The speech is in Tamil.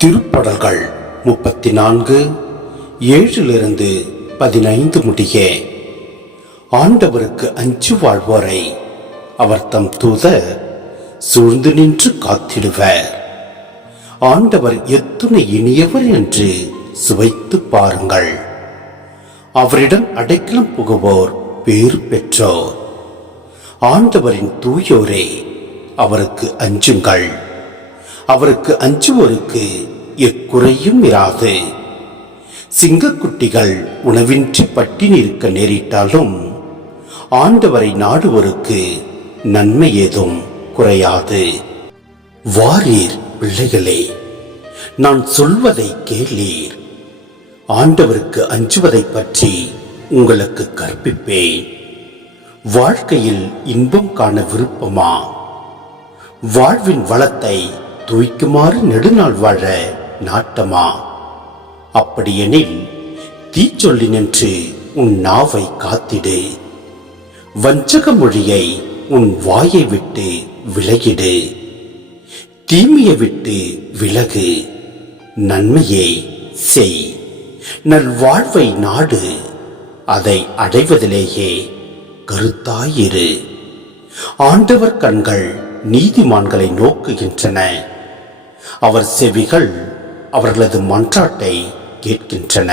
திருப்பாடல்கள் 34 7 15 முடிய. ஆண்டவருக்கு அஞ்சு வாழ்வோரை அவர் தம் தூதர் சூழ்ந்து நின்று காத்திடுவர். ஆண்டவர் எத்துணை இனியவர் என்று சுவைத்து பாருங்கள். அவரிடம் அடைக்கலம் புகுவோர் பேறு பெற்றோர். ஆண்டவரின் தூயோரே, அவருக்கு அஞ்சுங்கள். அவருக்கு அஞ்சுவோருக்கு எக்குறையும் இராது. சிங்கக்குட்டிகள் உணவின்றி பட்டினி இருக்க நேரிட்டாலும் ஆண்டவரை நாடுவோருக்கு நன்மை ஏதும் குறையாது. வாரீர் பிள்ளைகளே, நான் சொல்வதை கேளீர். ஆண்டவருக்கு அஞ்சுவதை பற்றி உங்களுக்கு கற்பிப்பேன். வாழ்க்கையில் இன்பம் காண விருப்பமா? வாழ்வின் வளத்தை தூய்க்குமாறு நெடுநாள் வாழ நாட்டமா? அப்படியெனில் தீச்சொல்லி நின்று உன் நாவை காத்திடு. வஞ்சக மொழியை உன் வாயை விட்டு விலகிடு. தீமையை விட்டு விலகு, நன்மையை செய். நல்வாழ்வை நாடு, அதை அடைவதிலேயே கருத்தாயிரு. ஆண்டவர் கண்கள் நீதிமான்களை நோக்குகின்றன. அவர் செவிகள் அவர்களது மன்றாட்டை கேட்கின்றன.